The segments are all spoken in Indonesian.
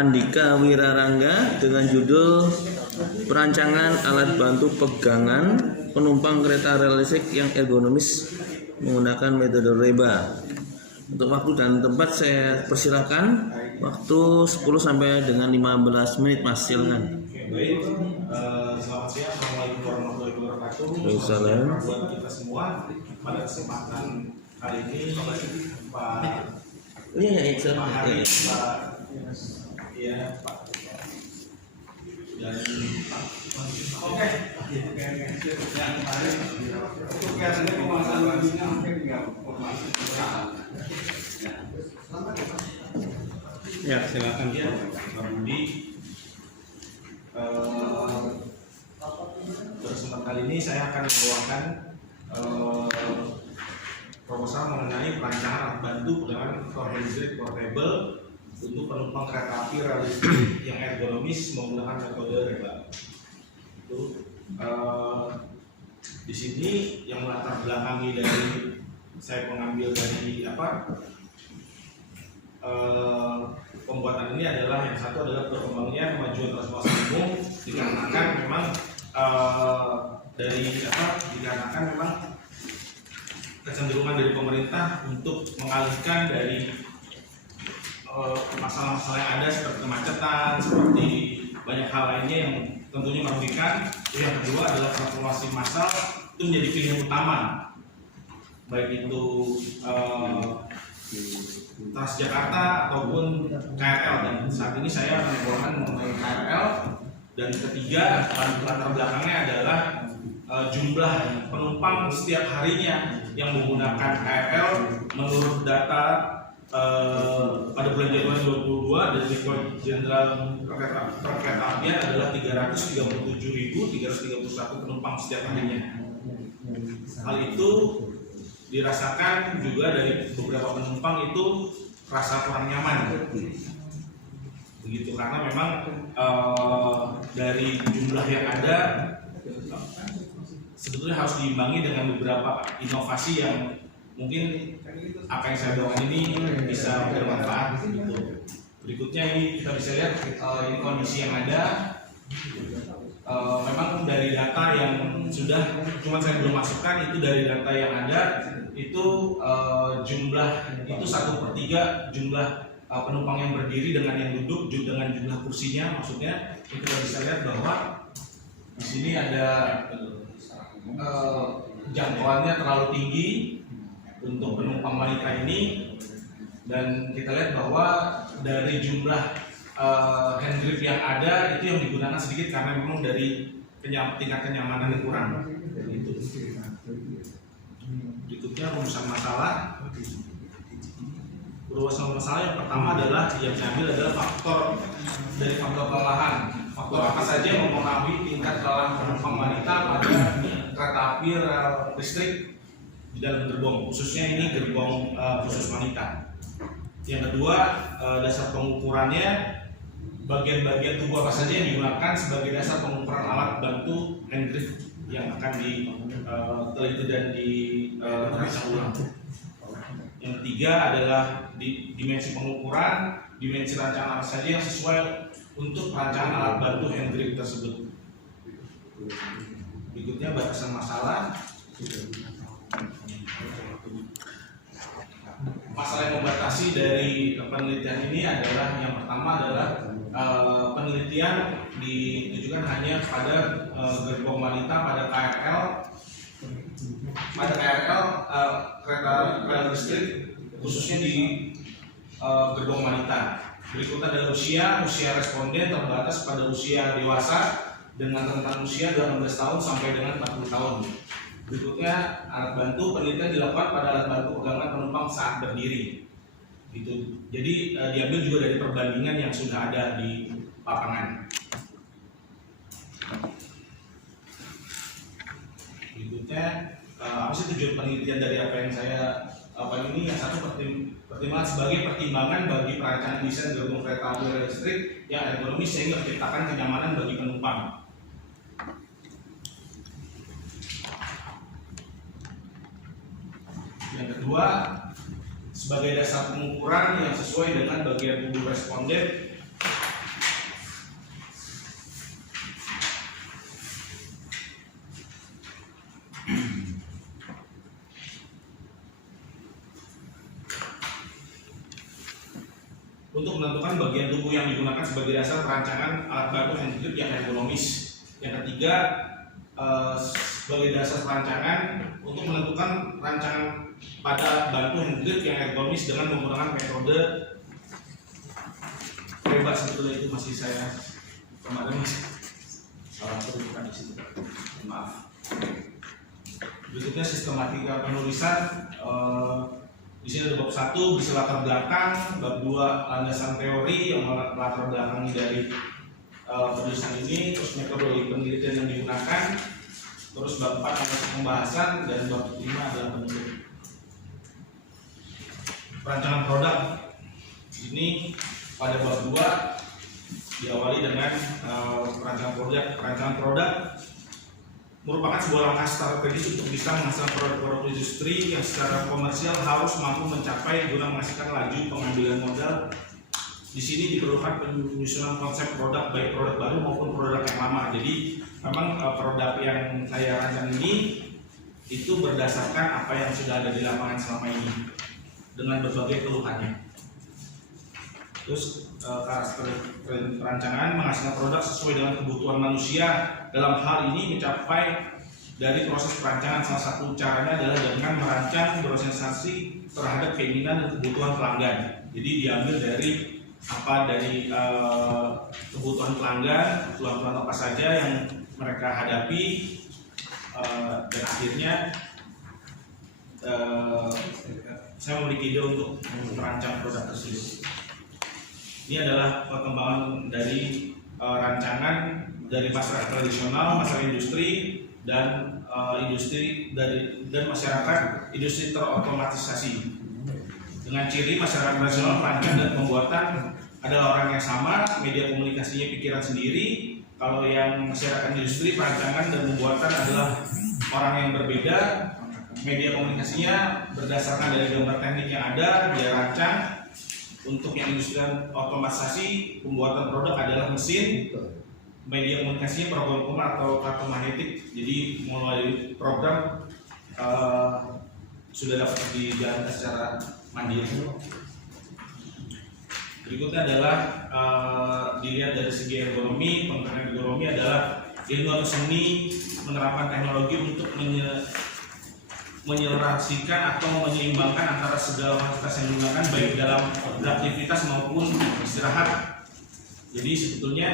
Andika Wirarangga dengan judul Perancangan Alat Bantu Pegangan Penumpang Kereta Rel Listrik yang Ergonomis Menggunakan Metode Reba. Untuk waktu dan tempat saya persilahkan waktu 10 sampai dengan 15 menit, Mas. Silakan. Baik, selamat siang. Assalamualaikum warahmatullahi wabarakatuh. Waalaikumsalam. Buat kita semua pada kesempatan hari ini, Pak Haris, Pak dan oke. Untuk biasanya pembahasan lanjutnya mungkin tinggal informasi. Ya, silakan Pak Budi. Kesempatan kali ini saya akan membawakan proposal mengenai perancangan alat bantu dengan listrik portable untuk penumpang kereta api rel listrik yang ergonomis menggunakan metode reba. Itu di sini yang latar belakangi dari saya mengambil dari pembuatan ini adalah yang satu adalah berkembangnya kemajuan transportasi umum dikarenakan memang dikarenakan memang kecenderungan dari pemerintah untuk mengalihkan dari masalah-masalah yang ada seperti kemacetan, seperti banyak hal lainnya yang tentunya merugikan. Yang kedua adalah transformasi massal itu menjadi pilihan utama, baik itu Transjakarta ataupun KRL, dan saat ini saya akan membawakan mengenai KRL. Dan ketiga, latar belakangnya adalah jumlah penumpang setiap harinya yang menggunakan KRL menurut data pada bulan Januari 2022 dari Direktorat Jenderal Perkeretaapian adalah 337.331 penumpang setiap harinya. Hal itu dirasakan juga dari beberapa penumpang itu rasa kurang nyaman, begitu, karena memang dari jumlah yang ada sebetulnya harus diimbangi dengan beberapa inovasi yang mungkin apa yang saya bawakan ini bisa bermanfaat. Gitu. Berikutnya ini kita bisa lihat ini kondisi yang ada. Memang dari data yang sudah, cuma saya belum masukkan, itu dari data yang ada itu jumlah itu 1/3 jumlah penumpang yang berdiri dengan yang duduk dengan jumlah kursinya. Maksudnya kita bisa lihat bahwa di sini ada jangkauannya terlalu tinggi untuk penumpang wanita ini, dan kita lihat bahwa dari jumlah hand grip yang ada itu yang digunakan sedikit karena memang dari tingkat kenyamanan yang kurang. Itu. Berikutnya rumusan masalah. Rumusan masalah yang pertama adalah yang diambil adalah faktor kelelahan. Faktor apa saja yang mempengaruhi tingkat kelelahan penumpang wanita pada kereta api rel listrik di dalam gerbong, khususnya ini gerbong khusus wanita. Yang kedua, dasar pengukurannya, bagian-bagian tubuh apa saja yang digunakan sebagai dasar pengukuran alat bantu hand grip yang akan diteliti dan dirancang ulang. Yang ketiga adalah dimensi pengukuran, dimensi rancangan apa saja yang sesuai untuk perancangan alat bantu hand grip tersebut. Berikutnya batasan masalah. Masalah yang membatasi dari penelitian ini adalah yang pertama adalah penelitian ditujukan hanya pada gerbong wanita pada KRL. Pada KRL kereta rel listrik khususnya di gerbong wanita. Berikutnya adalah usia responden terbatas pada usia dewasa dengan rentang usia 18 tahun sampai dengan 40 tahun. Berikutnya alat bantu, penelitian dilakukan pada alat bantu pegangan penumpang saat berdiri. Gitu. Jadi diambil juga dari perbandingan yang sudah ada di lapangan. Berikutnya apa sih tujuan penelitian dari apa yang saya ini? Yang satu, pertimbangan sebagai pertimbangan bagi perancangan desain gerbong kereta api rel listrik yang ergonomis sehingga menciptakan kenyamanan bagi penumpang. Yang kedua, sebagai dasar pengukuran yang sesuai dengan bagian tubuh responden untuk menentukan bagian tubuh yang digunakan sebagai dasar perancangan alat bantu hand grip yang ergonomis. Yang ketiga, sebagai dasar perancangan untuk menentukan rancangan pada bantu hand grip yang ergonomis dengan menggunakan metode bebas. Sebetulnya itu masih saya kemarin salah perujukan di situ. Maaf. Berikutnya sistematika penulisan. Di sini ada bab 1 bisa latar belakang, bab 2 landasan teori yang latar belakangi dari penulisan ini, terus metode penelitian yang digunakan, terus bab 4 landasan pembahasan, dan bab 5 adalah penutup. Perancangan produk ini pada bab 2 diawali dengan perancangan produk. Perancangan produk merupakan sebuah langkah strategis untuk bisa menghasilkan produk-produk industri yang secara komersial harus mampu mencapai guna menghasilkan laju pengambilan modal. Di sini diperlukan penyusunan konsep produk, baik produk baru maupun produk yang lama. Jadi memang produk yang saya rancang ini itu berdasarkan apa yang sudah ada di lapangan selama ini dengan berbagai keluhannya. Terus karakter perancangan menghasilkan produk sesuai dengan kebutuhan manusia. Dalam hal ini mencapai dari proses perancangan, salah satu caranya adalah dengan merancang berorganisasi terhadap keinginan dan kebutuhan pelanggan. Jadi diambil dari kebutuhan pelanggan, kebutuhan apa saja yang mereka hadapi, dan akhirnya saya memiliki ide untuk merancang produk tersebut. Ini adalah perkembangan dari rancangan dari masyarakat tradisional, masyarakat industri, dan dan masyarakat industri terotomatisasi. Dengan ciri masyarakat tradisional, perancang dan pembuatan adalah orang yang sama, media komunikasinya pikiran sendiri. Kalau yang masyarakat industri, perancangan dan pembuatan adalah orang yang berbeda, media komunikasinya berdasarkan dari gambar teknik yang ada, dia rancang. Untuk yang industri otomatisasi, pembuatan produk adalah mesin, media komunikasinya program atau kartu magnetik. Jadi mulai program sudah dapat dijalankan secara mandiri. Berikutnya adalah dilihat dari segi ergonomi. Pengertian ergonomi adalah ilmu atau seni menerapkan teknologi untuk menyelarasikan atau menyeimbangkan antara segala fasilitas yang digunakan baik dalam beraktivitas maupun istirahat. Jadi sebetulnya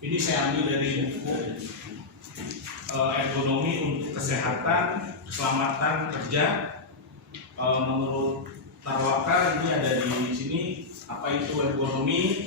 ini saya ambil dari buku ergonomi untuk kesehatan, keselamatan kerja. Menurut Tarwaka ini ada di sini apa itu ergonomi,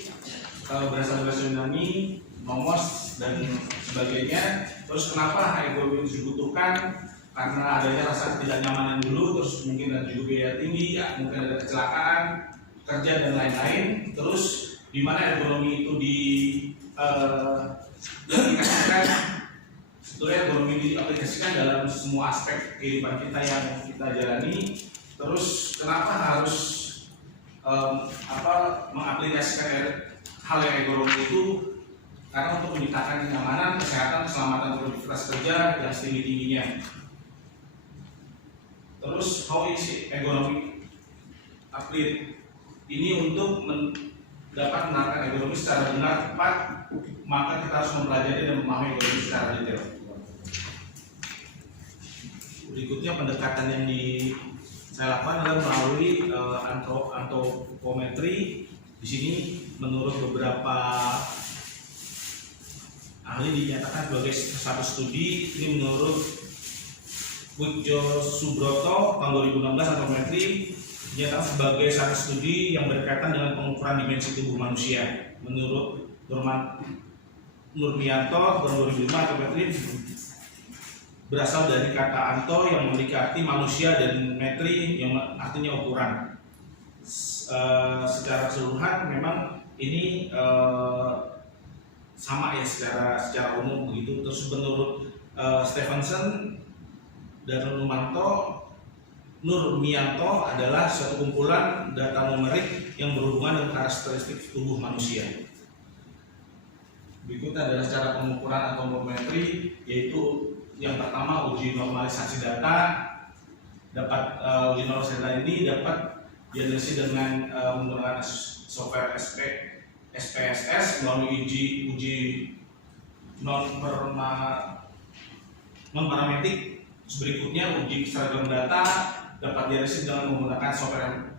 berasal dari Yunani, nomos dan sebagainya. Terus kenapa ergonomi itu dibutuhkan? Karena adanya rasa ketidaknyamanan dulu, terus mungkin ada juga biaya tinggi, ya, mungkin ada kecelakaan kerja dan lain-lain. Terus di mana ergonomi itu diaplikasikan? Sebetulnya ergonomi diaplikasikan dalam semua aspek kehidupan kita yang kita jalani. Terus kenapa harus mengaplikasikan hal yang ergonomi itu? Karena untuk menciptakan kenyamanan, kesehatan, keselamatan produktivitas kerja yang setinggi-tingginya. Terus how is ergonomi applied? Ini untuk dapat menerapkan ergonomi secara benar tepat, maka kita harus mempelajari dan memahami ergonomi secara detail. Berikutnya pendekatan yang saya lakukan adalah melalui antropometri. Di sini menurut beberapa ahli dinyatakan sebagai satu studi. Ini menurut Wikjo Subroto tahun 2016, antropometri dinyatakan sebagai satu studi yang berkaitan dengan pengukuran dimensi tubuh manusia. Menurut Nurmianto tahun 2005, antropometri berasal dari kata anto yang memiliki arti manusia dan metri yang artinya ukuran. Secara keseluruhan memang ini sama ya secara umum begitu. Terus menurut Stevenson dan Nurmianto adalah suatu kumpulan data numerik yang berhubungan dengan karakteristik tubuh manusia. Berikutnya adalah cara pengukuran antropometri, yaitu yang pertama uji normalisasi data. dapat uji normal sedang ini dapat dianalisis dengan menggunakan software SPSS melalui uji non parametrik. Berikutnya uji keseragaman data dapat dianalisis dengan menggunakan software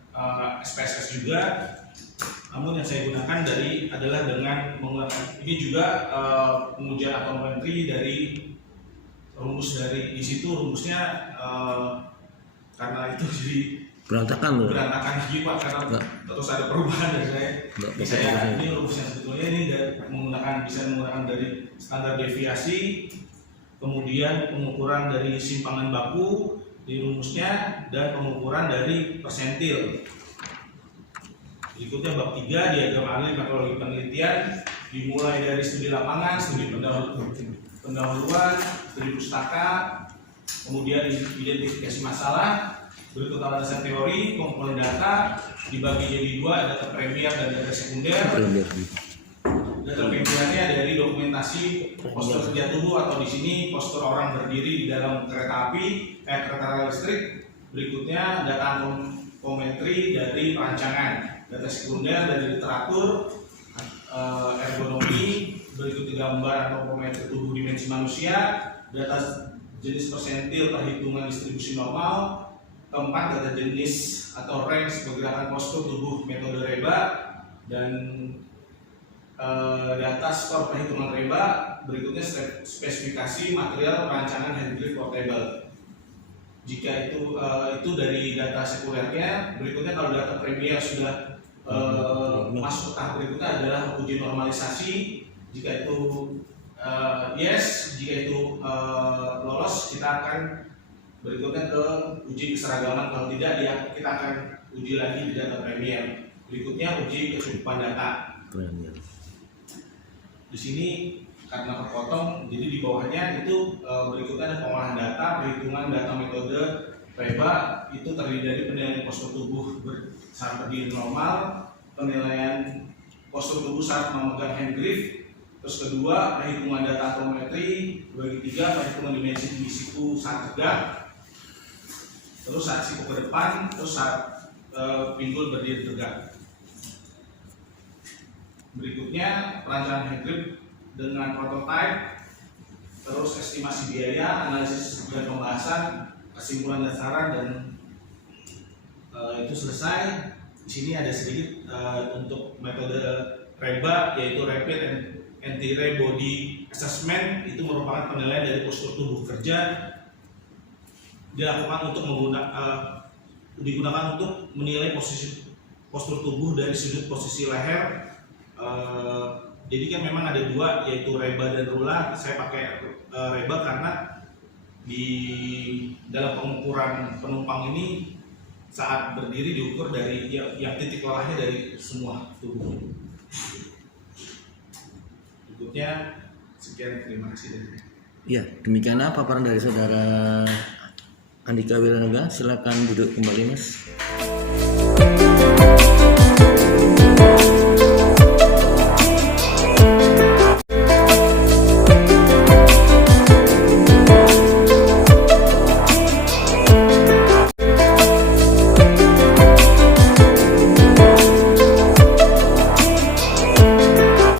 SPSS juga. Namun yang saya gunakan adalah dengan menggunakan ini juga pengujian atonometri dari rumus dari di situ rumusnya karena itu jadi berantakan lagi Pak karena terus ada perubahan dari saya. Ini rumus yang sebetulnya ini bisa menggunakan dari standar deviasi, kemudian pengukuran dari simpangan baku di rumusnya dan pengukuran dari persentil. Berikutnya bab 3 diagram ahli metodologi penelitian dimulai dari studi lapangan, studi pendahuluan, studi pustaka, kemudian identifikasi masalah. Berikut alasan teori, komponen data dibagi jadi 2, data premier dan data sekunder. Data premiernya dari dokumentasi postur kerja tubuh atau di sini postur orang berdiri di dalam kereta api, kereta rel listrik. Berikutnya data atonometri dari perancangan. Data sekunder dari literatur, ergonomi, berikut gambar atonometri tubuh dimensi manusia, data jenis persentil perhitungan distribusi normal, keempat data jenis atau range pergerakan postur tubuh metode Reba, dan data skor perhitungan Reba. Berikutnya spesifikasi material perancangan handgrip portable. Jika itu dari data sekulernya. Berikutnya kalau data premier sudah masuk tahap berikutnya adalah uji normalisasi. Jika itu yes, jika itu lolos, kita akan berikutnya ke uji keseragaman. Kalau tidak, kita akan uji lagi di data premier. Berikutnya uji kecukupan data. Di sini karena terpotong, jadi di bawahnya itu berikutnya ada pengolahan data, perhitungan data metode Reba. Itu terdiri dari penilaian postur tubuh saat berdiri normal, penilaian postur tubuh saat memegang hand grip, terus kedua perhitungan data atonometri, bagi 3 perhitungan dimensi tinggi siku saat tegak, terus saat siku ke depan, terus saat pinggul berdiri tegak. Berikutnya perancangan hand grip dengan prototype, terus estimasi biaya, analisis dan pembahasan, kesimpulan dan saran, dan itu selesai. Di sini ada sedikit untuk metode Reba, yaitu Rapid Anti-Ray Body Assessment. Itu merupakan penilaian dari postur tubuh kerja, dilakukan untuk digunakan untuk menilai postur tubuh dari sudut posisi leher. Jadi kan memang ada 2, yaitu Reba dan Rula. Saya pakai Reba karena di dalam pengukuran penumpang ini saat berdiri diukur dari yang titik lelahnya dari semua tubuh. Berikutnya sekian, terima kasih dari saya. Ya, demikianlah paparan dari saudara Andika Wiranaga. Silakan duduk kembali, Mas.